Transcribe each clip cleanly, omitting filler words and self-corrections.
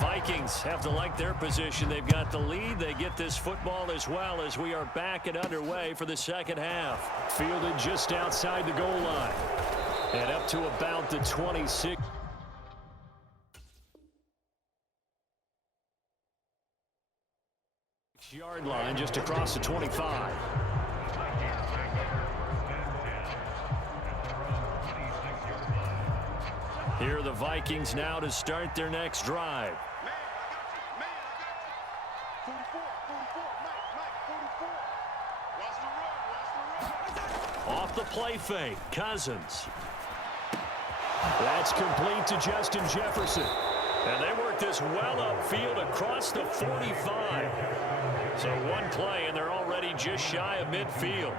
Vikings have to like their position. They've got the lead. They get this football as well as we are back and underway for the second half. Fielded just outside the goal line. And up to about the 26. Yard line just across the 25. Here are the Vikings now to start their next drive. Off the play fake, Cousins. That's complete to Justin Jefferson. And they work this well upfield across the 45. So one play, and they're already just shy of midfield.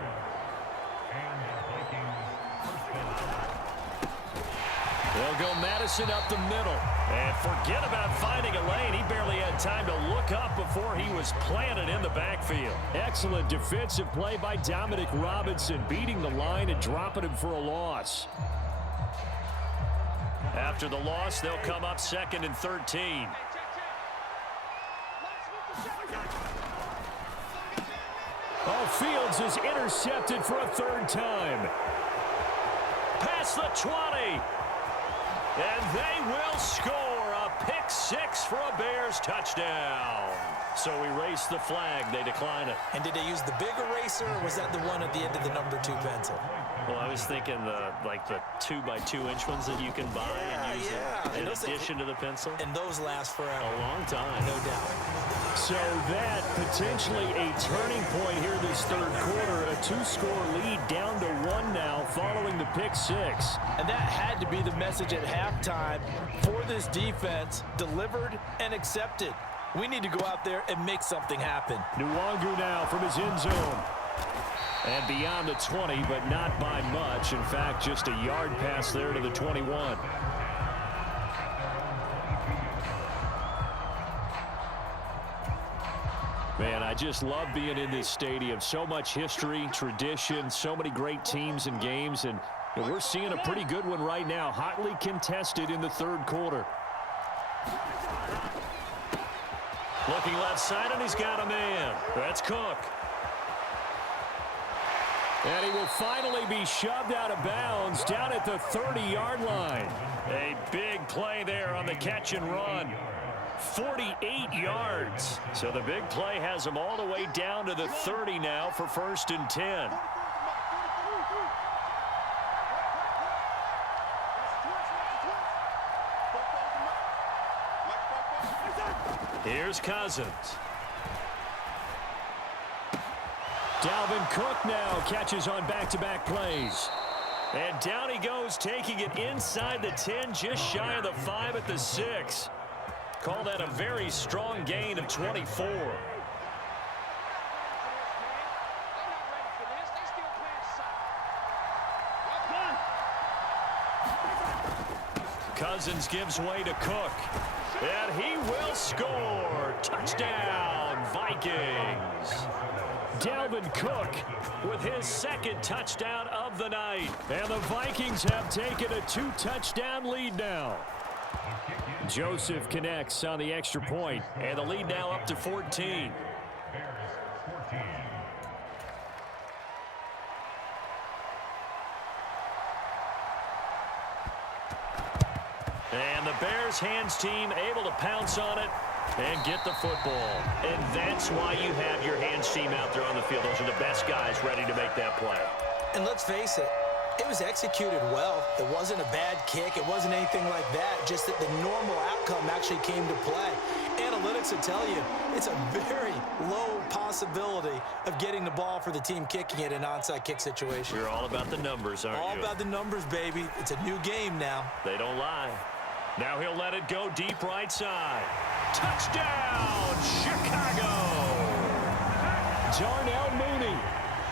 They'll go Madison up the middle. And forget about finding a lane. He barely had time to look up before he was planted in the backfield. Excellent defensive play by Dominic Robinson, beating the line and dropping him for a loss. After the loss, they'll come up 2nd and 13. Oh, Fields is intercepted for a 3rd time. Past the 20. And they will score a pick 6 for a Bears touchdown. So we raise the flag. They decline it. And did they use the big eraser, or was that the one at the end of the number 2 pencil? Well, I was thinking the 2x2-inch ones that you can buy and use in addition to the pencil. And those last forever. A long time. No doubt. So that potentially a turning point here this 3rd quarter. A 2-score lead down to 1 now following the pick 6. And that had to be the message at halftime for this defense. Delivered and accepted. We need to go out there and make something happen. Nwangu now from his end zone. And beyond the 20, but not by much. In fact, just a yard pass there to the 21. Man, I just love being in this stadium. So much history, tradition, so many great teams and games. And we're seeing a pretty good one right now. Hotly contested in the 3rd quarter. Looking left side, and he's got a man. That's Cook. And he will finally be shoved out of bounds down at the 30-yard line. A big play there on the catch and run. 48 yards. So the big play has him all the way down to the 30 now for 1st and 10. Here's Cousins. Dalvin Cook now catches on back-to-back plays. And down he goes, taking it inside the 10, just shy of the 5 at the 6. Call that a very strong gain of 24. Cousins gives way to Cook. And he will score. Touchdown, Vikings. Dalvin Cook with his 2nd touchdown of the night. And the Vikings have taken a 2-touchdown lead now. Joseph connects on the extra point. And the lead now up to 14. And the Bears hands team able to pounce on it and get the football. And that's why you have your hands team out there on the field. Those are the best guys ready to make that play. And let's face it, it was executed well. It wasn't a bad kick. It wasn't anything like that. Just that the normal outcome actually came to play. Analytics will tell you it's a very low possibility of getting the ball for the team kicking it in an onside kick situation. You're all about the numbers, aren't you? All about the numbers, baby. It's a new game now. They don't lie. Now he'll let it go deep right side. Touchdown, Chicago! Darnell Mooney,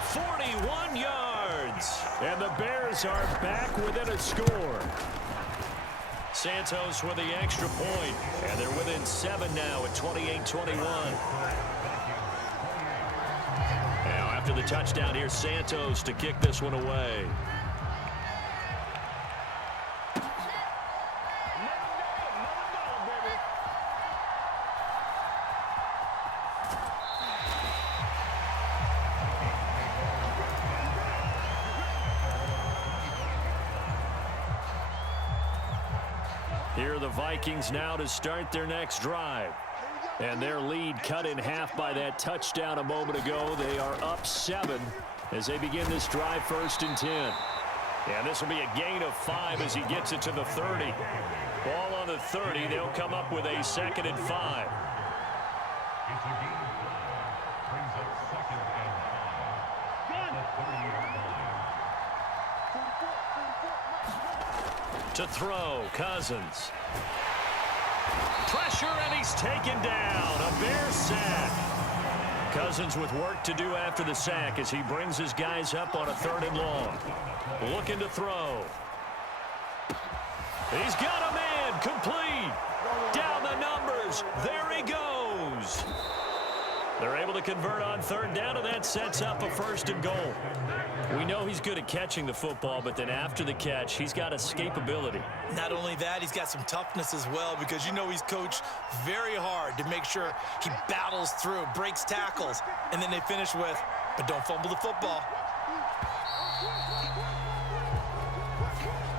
41 yards. And the Bears are back within a score. Santos with the extra point. And they're within 7 now at 28-21. Now after the touchdown, here's Santos to kick this one away. Here are the Vikings now to start their next drive. And their lead cut in half by that touchdown a moment ago. They are up 7 as they begin this drive, 1st and 10. And this will be a gain of 5 as he gets it to the 30. Ball on the 30. They'll come up with a 2nd and 5. To throw, Cousins. Pressure, and he's taken down. A Bear sack. Cousins with work to do after the sack as he brings his guys up on a 3rd and long. Looking to throw. He's got a man. Complete. Down the numbers. There he goes. They're able to convert on 3rd down, and that sets up a 1st and goal. We know he's good at catching the football, but then after the catch, he's got escapability. Not only that, he's got some toughness as well, because you know he's coached very hard to make sure he battles through, breaks tackles, and then they finish with, but don't fumble the football.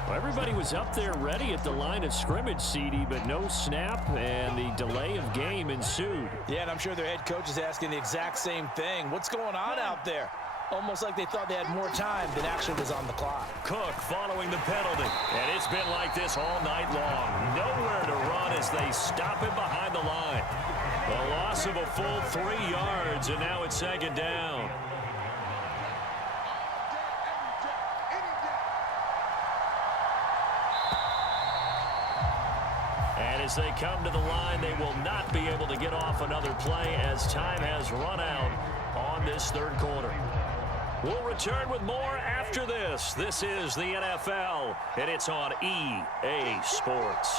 Well, everybody was up there ready at the line of scrimmage, CD, but no snap, and the delay of game ensued. Yeah, and I'm sure their head coach is asking the exact same thing. What's going on out there? Almost like they thought they had more time than actually was on the clock. Cook following the penalty, and it's been like this all night long. Nowhere to run as they stop him behind the line. A loss of a full 3 yards, and now it's 2nd down. And as they come to the line, they will not be able to get off another play as time has run out on this 3rd quarter. We'll return with more after this. This is the NFL, and it's on EA Sports.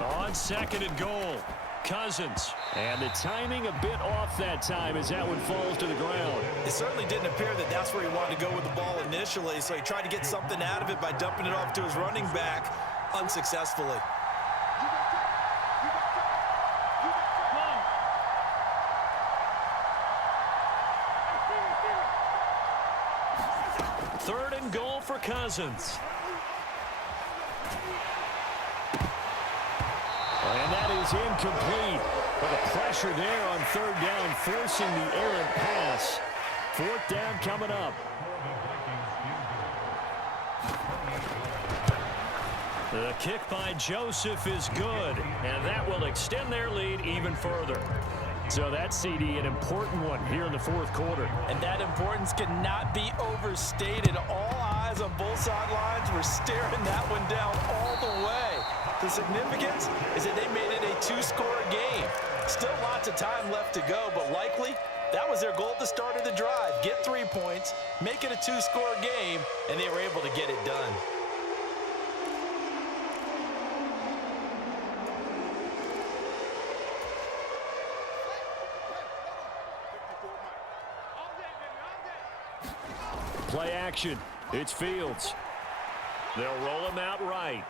On 2nd and goal, Cousins. And the timing a bit off that time as that one falls to the ground. It certainly didn't appear that that's where he wanted to go with the ball initially, so he tried to get something out of it by dumping it off to his running back unsuccessfully. Third and goal for Cousins. And that is incomplete. But the pressure there on 3rd down, forcing the errant pass. 4th down coming up. The kick by Joseph is good, and that will extend their lead even further. So that's, CD, an important one here in the 4th quarter. And that importance cannot be overstated. All eyes on both sidelines were staring that one down all the way. The significance is that they made it a 2-score game. Still lots of time left to go, but likely that was their goal at the start of the drive. Get 3 points, make it a 2-score game, and they were able to get it done. Play action. It's Fields. They'll roll him out right.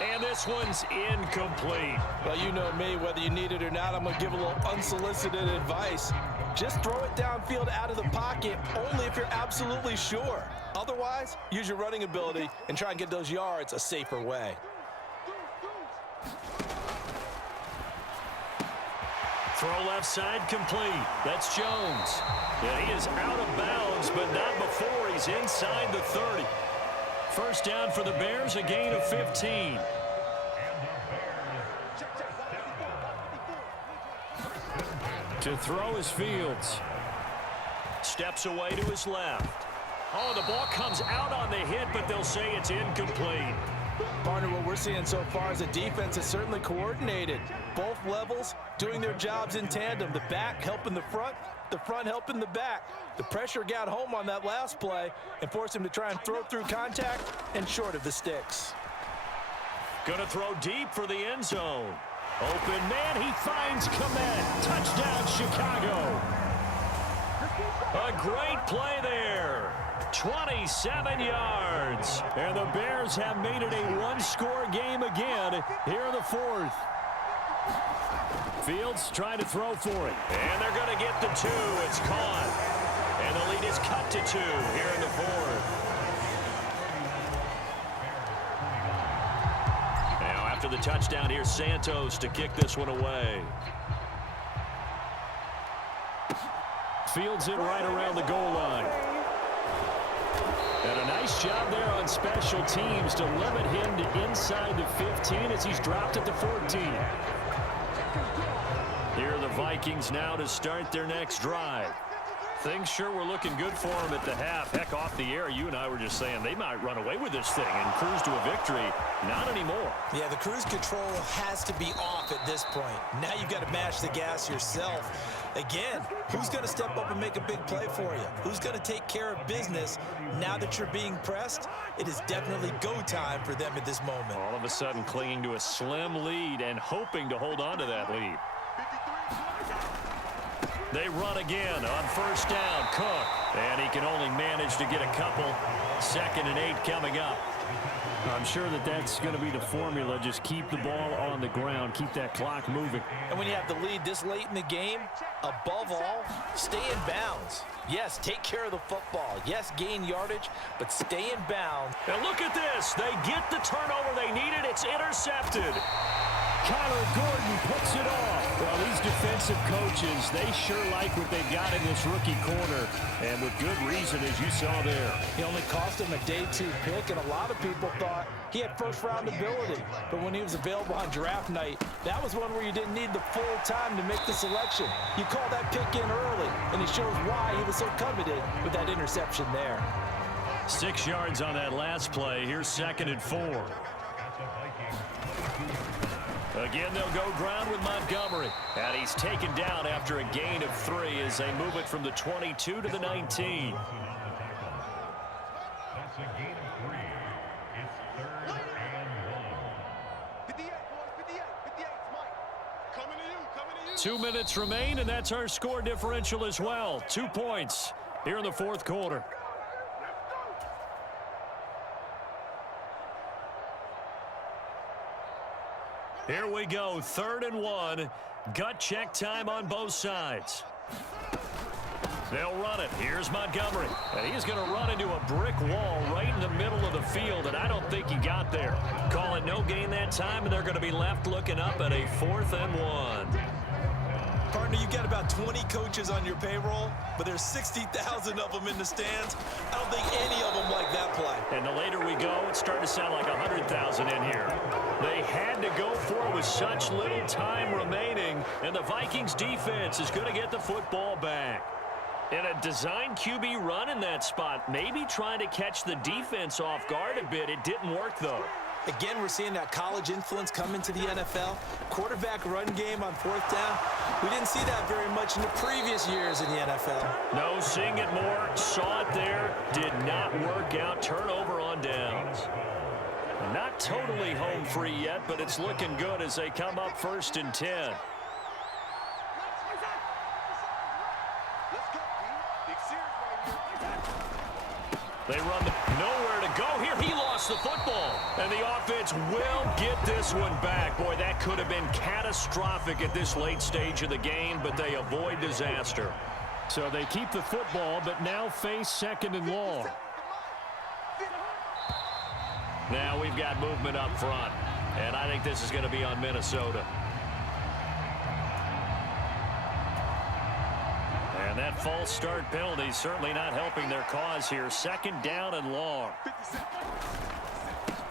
And this one's incomplete. Well, you know me, whether you need it or not, I'm going to give a little unsolicited advice. Just throw it downfield out of the pocket, only if you're absolutely sure. Otherwise, use your running ability and try and get those yards a safer way. Throw left side complete. That's Jones. Yeah, he is out of bounds, but not before he's inside the 30. First down for the Bears, a gain of 15. To throw is Fields. Steps away to his left. Oh, the ball comes out on the hit, but they'll say it's incomplete. Partner, what we're seeing so far is the defense is certainly coordinated. Both levels doing their jobs in tandem. The back helping the front helping the back. The pressure got home on that last play and forced him to try and throw through contact and short of the sticks. Gonna throw deep for the end zone. Open man, he finds Kmet. Touchdown, Chicago. A great play there. 27 yards. And the Bears have made it a one-score game again here in the fourth. Fields trying to throw for it. And they're going to get the two. It's caught. And the lead is cut to 2 here in the fourth. Now after the touchdown, here's Santos to kick this one away. Fields it right around the goal line. And a nice job there on special teams to limit him to inside the 15 as he's dropped at the 14. Here are the Vikings now to start their next drive. Things sure were looking good for them at the half. Heck, off the air, you and I were just saying they might run away with this thing and cruise to a victory. Not anymore. Yeah, the cruise control has to be off at this point. Now you've got to mash the gas yourself. Again, who's going to step up and make a big play for you? Who's going to take care of business now that you're being pressed? It is definitely go time for them at this moment. All of a sudden clinging to a slim lead and hoping to hold on to that lead. They run again on first down. Cook. And he can only manage to get a couple. 2nd and 8 coming up. I'm sure that that's going to be the formula. Just keep the ball on the ground. Keep that clock moving. And when you have the lead this late in the game, above all, stay in bounds. Yes, take care of the football. Yes, gain yardage, but stay in bounds. And look at this. They get the turnover they needed. It's intercepted. Kyler Gordon puts it off. Well, these defensive coaches, they sure like what they've got in this rookie corner, and with good reason, as you saw there. He only cost him a day 2 pick, and a lot of people thought he had first-round ability. But when he was available on draft night, that was one where you didn't need the full time to make the selection. You call that pick in early, and it shows why he was so coveted with that interception there. 6 yards on that last play. Here's 2nd and 4. Again, they'll go ground with Montgomery. And he's taken down after a gain of 3 as they move it from the 22 to the 19. That's a gain of 3. It's 3rd and 1. 58, boys, 58, 58, Mike. Coming to you. 2 minutes remain, and that's our score differential as well. 2 points here in the fourth quarter. Here we go, 3rd and 1. Gut check time on both sides. They'll run it. Here's Montgomery. And he's going to run into a brick wall right in the middle of the field, and I don't think he got there. Call it no gain that time, and they're going to be left looking up at a 4th and 1. Partner, you've got about 20 coaches on your payroll, but there's 60,000 of them in the stands. I don't think any of them like that play. And the later we go, it's starting to sound like 100,000 in here. They had to go for it with such little time remaining, and the Vikings defense is going to get the football back. And a design QB run in that spot, maybe trying to catch the defense off guard a bit. It didn't work, though. Again, we're seeing that college influence come into the NFL. Quarterback run game on 4th down. We didn't see that very much in the previous years in the NFL. No, seeing it more, saw it there, did not work out. Turnover on downs. Not totally home free yet, but it's looking good as they come up 1st and 10. They run nowhere to go here. He lost the football. And the offense will get this one back. Boy, that could have been catastrophic at this late stage of the game, but they avoid disaster. So they keep the football, but now face 2nd and long. Now we've got movement up front, and I think this is going to be on Minnesota. And that false start penalty certainly not helping their cause here. 2nd down and long.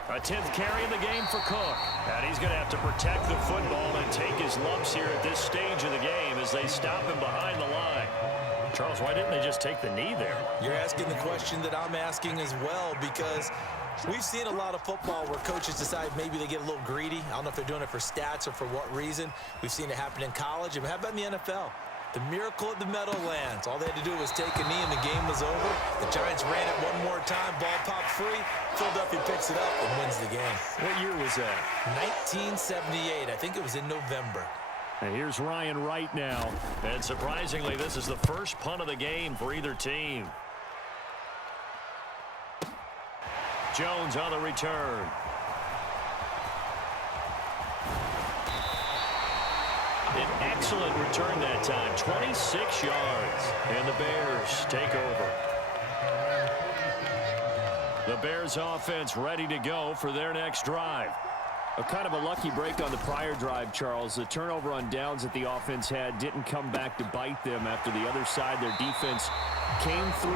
A 10th carry in the game for Cook. And he's going to have to protect the football and take his lumps here at this stage of the game as they stop him behind the line. Charles, why didn't they just take the knee there? You're asking the question that I'm asking as well, because we've seen a lot of football where coaches decide maybe they get a little greedy. I don't know if they're doing it for stats or for what reason. We've seen it happen in college. And how about in the NFL? The miracle at the Meadowlands. All they had to do was take a knee and the game was over. The Giants ran it one more time. Ball popped free. Philadelphia picks it up and wins the game. What year was that? 1978. I think it was in November. And here's Ryan Wright now. And surprisingly, this is the first punt of the game for either team. Jones on the return. An excellent return that time, 26 yards. And the Bears take over. The Bears offense ready to go for their next drive. A kind of a lucky break on the prior drive, Charles. The turnover on downs that the offense had didn't come back to bite them after the other side. Their defense came through,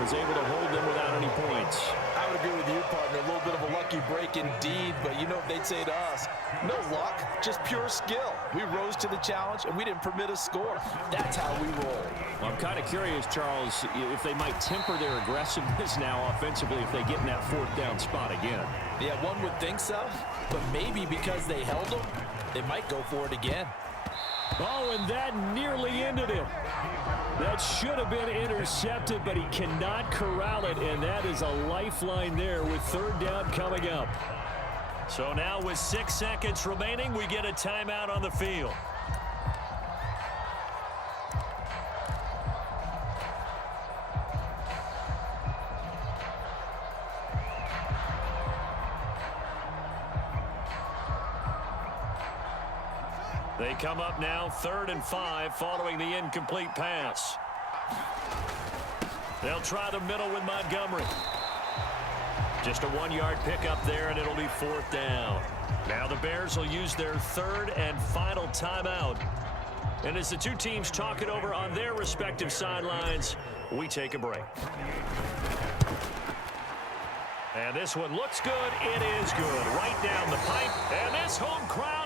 was able to hold them without any points. I would agree with you, partner. A little bit of a lucky break indeed, but you know what they'd say to us? No luck, just pure skill. We rose to the challenge, and we didn't permit a score. That's how we roll. Well, I'm kind of curious, Charles, if they might temper their aggressiveness now offensively if they get in that fourth down spot again. Yeah, one would think so, but maybe because they held them, they might go for it again. Oh, and that nearly ended it. That should have been intercepted, but he cannot corral it, and that is a lifeline there with third down coming up. So now with 6 seconds remaining, we get a timeout on the field. They come up now 3rd and 5 following the incomplete pass. They'll try the middle with Montgomery. Just a 1-yard pickup there, and it'll be 4th down. Now the Bears will use their 3rd and final timeout. And as the two teams talk it over on their respective sidelines, we take a break. And this one looks good. It is good. Right down the pipe. And this home crowd